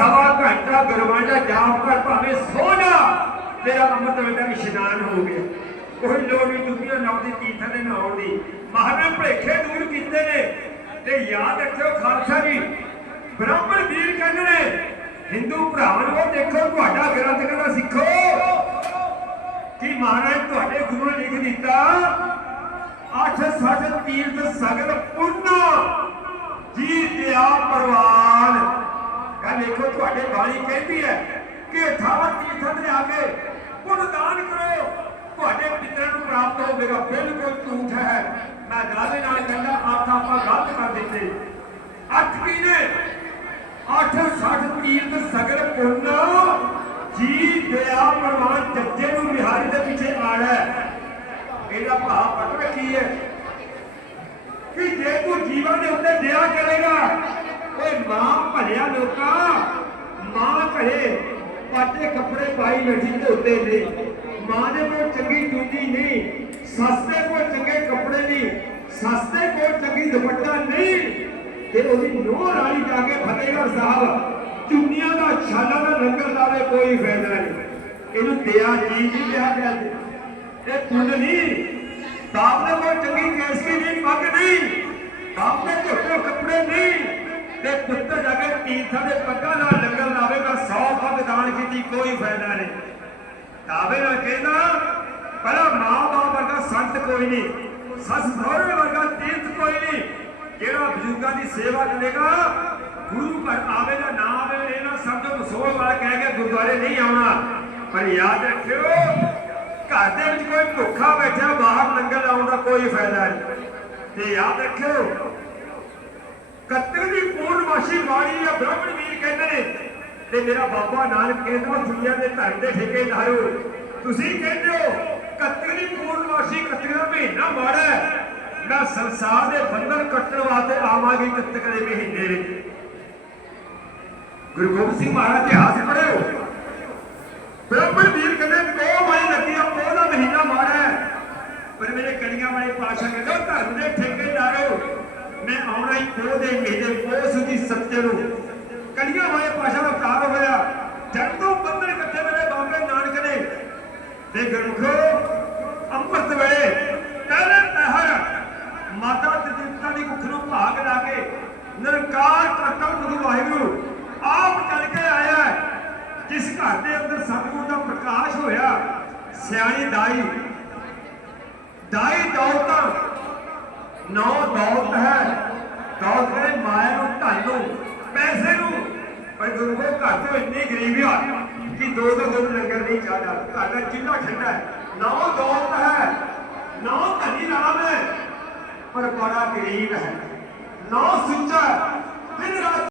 ਸਵਾ ਘੰਟਾ ਗੁਰਬਾਣਾ ਜਾਪ ਕਰ ਭਾਵੇਂ ਸੋ ਜਾ ਤੇਰਾ ਅੰਮ੍ਰਿਤ ਵੇਲੇ ਦਾ ਇਸ਼ਨਾਨ ਹੋ ਗਿਆ। ਕੋਈ ਲੋੜ ਨਹੀਂ ਦੁਨੀਆ ਲਾਉਂਦੀ ਤੀਰਥਾਂ ਦੇ ਨਹਾਉਣ ਦੀ। ਮਹਾਰਾਜ ਭੇਖੇ ਦੂਰ ਕੀਤੇ ਨੇ। ਤੇ ਯਾਦ ਰੱਖਿਓ ਖਾਲਸਾ ਜੀ, ਬ੍ਰਾਹਮਣ ਵੀਰ ਕਹਿੰਦੇ ਨੇ, ਹਿੰਦੂ ਭਰਾਵਾਂ ਨੂੰ ਦੇਖੋ, ਤੁਹਾਡਾ ਗ੍ਰੰਥ ਕਹਿੰਦਾ ਸਿੱਖੋ। ਕਿ ਮਹਾਰਾਜ ਤੁਹਾਡੇ ਗੁਰੂ ਨੇ ਲਿਖ ਦਿੱਤਾ? ਅੱਠ, ਸੱਠ ਤੀਰਥ ਸਗਲ ਪੁੰਨ। ਜੀ ਦਿਆ ਪਰਵਾਨ। ਤੁਹਾਡੇ ਬਾਣੀ ਕਹਿੰਦੀ ਹੈ ਕਿ 18 ਤੀਰਥਾਂ ਤੇ ਆ ਕੇ ਪੁੰਨ ਕਰੋ। ਤੁਹਾਡੇ ਪਿਤਰਾਂ ਨੂੰ ਪ੍ਰਾਪਤ ਹੋਵੇਗਾ। ਬਿਲਕੁਲ ਝੂਠ ਹੈ। ਮੈਂ ਦਾਅਵੇ ਨਾਲ ਕਹਿੰਦਾ, ਆਪ ਆਪਾਂ ਗਲਤ ਕਰ ਦਿੱਤੇ। ਅੱਠ ਕੀ ਨੇ ਅੱਠ ਸੱਠ ਤੀਰਥ ਸਗਲ ਪੁੰਨ ਜੀ ਦਿਆ ਪਰਵਾਨ ਜੱਜੇ ਨੂੰ ਬਿਹਾਰੀ ਦੇ ਪਿੱਛੇ ਆੜਾ ਇਹਦਾ ਭਾਵ ਪਤਾ ਕੀ ਹੈ ਕਿ ਜੇ ਤੂੰ ਜੀਵਨ ਦੇ ਉੱਤੇ ਦਇਆ ਕਰੇਗਾ, ਓਏ ਮਾਂ ਭਲਿਆ ਲੋਕਾਂ ਮਾਂ ਘਰੇ ਪਾਟੇ ਕੱਪੜੇ ਪਾਈ ਬੈਠੀ ਧੋਤੇ ਨੇ। ਮਾਂ ਦੇ ਕੋਲ ਚੰਗੀ ਜੁੱਤੀ ਨਹੀਂ, ਸੱਸ ਦੇ ਕੋਲ ਚੰਗੇ ਕੱਪੜੇ ਨਹੀਂ, ਸੱਸ ਦੇ ਕੋਲ ਚੰਗੀ ਦੁਪੱਟਾ ਨਹੀਂ। ਤੇ ਉਹਦੀ ਨੋਹ ਰਾਣੀ ਜਾ ਕੇ ਫਤਿਹਗੜ੍ਹ ਸਾਹਿਬ, ਚੁੰਨੀਆਂ ਦਾ, ਛਾਲਾ ਦਾ ਲੰਗਰ ਲਾਵੇ ਕੋਈ ਫਾਇਦਾ ਨਹੀਂ। ਇਹਨੂੰ ਦਇਆ ਜੀ ਜੀ ਕਿਹਾ ਗਿਆ ਜੀ। ਇਹ ਪੁੰਨ ਨਹੀਂ। ਬਾਪ ਦੇ ਕੋਲ ਚੰਗੀ ਕੇਸਕੀ ਨਹੀਂ, ਪੱਗ ਨਹੀਂ। ਬਾਪ ਦੇ ਝੋਟੇ ਕੱਪੜੇ ਨਹੀਂ। ਤੇ ਪੁੱਤਰ ਜਾ ਕੇ ਤੀਰਥਾਂ ਦੇ ਪੱਗਾਂ ਨਾਲ ਲੰਗਰ ਲਾਵੇਗਾ 100 ਕੀਤੀ, ਕੋਈ ਫਾਇਦਾ ਨਹੀਂ। ਕਾਵੇ ਨਾਲ ਕਹਿੰਦਾ, ਪਹਿਲਾ ਮਾਂ ਬਾਪ ਵਰਗਾ ਸੰਤ ਕੋਈ ਨਹੀਂ, ਸੱਸ ਸਹੁਰੇ ਵਰਗਾ ਤੀਰਥ ਕੋਈ ਨਹੀਂ। ਜਿਹੜਾ ਬਜ਼ੁਰਗਾਂ ਦੀ ਸੇਵਾ ਕਰੇਗਾ, ਗੁਰੂ ਘਰ ਆਵੇਗਾ ਨਾ ਆਵੇ, ਇਹ ਨਾ ਸਮਝੋ ਮਸੋਲ ਵਾਲਾ ਕਹਿ ਕੇ ਗੁਰਦੁਆਰੇ ਨਹੀਂ ਆਉਣਾ। ਪਰ ਯਾਦ ਰੱਖਿਓ, ਘਰ ਦੇ ਵਿੱਚ ਕੋਈ ਭੁੱਖਾ ਬੈਠਾ, ਬਾਹਰ ਲੰਗਰ ਲਾਉਣ ਦਾ ਕੋਈ ਫਾਇਦਾ ਨਹੀਂ। ਤੇ ਯਾਦ ਰੱਖਿਓ ਕੱਤਰ ਦੀ ਪੂਰਨਮਾਸ਼ੀ ਵਾਲੀ ਆ ਬ੍ਰਾਹਮਣ ਵੀਰ ਕਹਿੰਦੇ ਨੇ ਤੇ ਮੇਰਾ ਬਾਬਾ ਨਾਨਕ ਕਹਿੰਦਾ ਦੁਨੀਆ ਦੇ ਧਰਮ ਦੇ ਠੇਕੇ ਲਾਇਓ ਤੁਸੀਂ ਕਹਿੰਦੇ ਹੋ, ਕੱਤਰ ਦੀ ਪੂਰਨਮਾਸ਼ੀ ਕੱਤਰ ਦਾ ਮਹੀਨਾ ਮਾੜਾ ਹੈ। ਸੰਸਾਰ ਦੇ ਬੰਧਨ ਕੱਟਣ ਵਾਸਤੇ ਆਵਾਂਗੀ ਕੱਤਕ ਦੇ ਮਹੀਨੇ ਵਿੱਚ। ਗੁਰੂ ਗੋਬਿੰਦ ਸਿੰਘ ਮਹਾਰਾਜ ਇਤਿਹਾਸ ਪੜ੍ਹਿਓ ਬ੍ਰਾਹਮਣ ਵੀਰ ਕਹਿੰਦੇ, ਦੋ ਮਾਈ ਲੱਗੀ ਆ, ਪੋਹ ਮਹੀਨਾ ਮਾੜਾ ਪਰ ਮੇਰੇ ਕਲੀਆਂ ਵਾਲੇ ਪਾਸ਼ਾ ਕਹਿੰਦੇ ਧਰਮ ਦੇ ਠੇਕੇ ਲਾਇਓ ਮੈਂ ਆਉਣਾ ਹੀ ਪੋਹ ਦੇ ਮਹੀਨੇ, ਪੋਹ ਸੁਦੀ ਸੱਤੇ ਨੂੰ ਕਲੀਆਂ ਵਾਲੇ ਪਾਸ਼ਾ ਦਾ ਅਵਤਾਰ ਹੋਇਆ। ਜਦ ਤੋਂ ਬੰਦਨ ਇਕੱਠੇ ਵੇਲੇ ਬਾਬੇ ਨਾਨਕ ਨੇ ਤੇ ਗੁਰਮੁਖੋ ਅੰਮ੍ਰਿਤ ਵੇਲੇ ਪਹਿਲੇ ਪਹਿਰ ਮਾਤਾ ਤ੍ਰਿਪਤਾ ਦੀ ਕੁੱਖ ਨੂੰ ਭਾਗ ਲਾ ਕੇ ਨਿਰੰਕਾਰ ਕਰਤਵ ਗੁਰੂ ਵਾਹਿਗੁਰੂ ਆਪ ਚੱਲ ਕੇ ਆਇਆ ਜਿਸ ਘਰ ਦੇ ਅੰਦਰ ਸਤਿਗੁਰ ਦਾ ਪ੍ਰਕਾਸ਼ ਹੋਇਆ। ਸਿਆਣੀ ਦਾਈ ਦਾਈ ਦੌਲਤ, ਨੌ ਦੌਲਤ ਹੈ। ਦੌਲਤ ਕਰੇ ਮਾਇਆ ਨੂੰ, ਧਨ ਨੂੰ, ਪੈਸੇ ਨੂੰ ਪਰ ਗੁਰੂ ਕੋ ਘਰ ਤੋਂ ਇੰਨੀ ਗਰੀਬੀ ਆ ਕਿ ਦੋ ਦੋ ਦਿਨ ਲੰਗਰ ਨਹੀਂ ਚਾਹਦਾ ਘਰ ਦਾ ਚੁੱਲ੍ਹਾ ਠੰਡਾ ਹੈ। ਨੌ ਦੌਲਤ ਹੈ। ਨੌ ਧਨੀ ਨਾਮ ਹੈ। ਪਰ ਬੜਾ ਗਰੀਬ ਹੈ। ਨਾ ਸੁੱਚਾ ਦਿਨ ਰਾਤ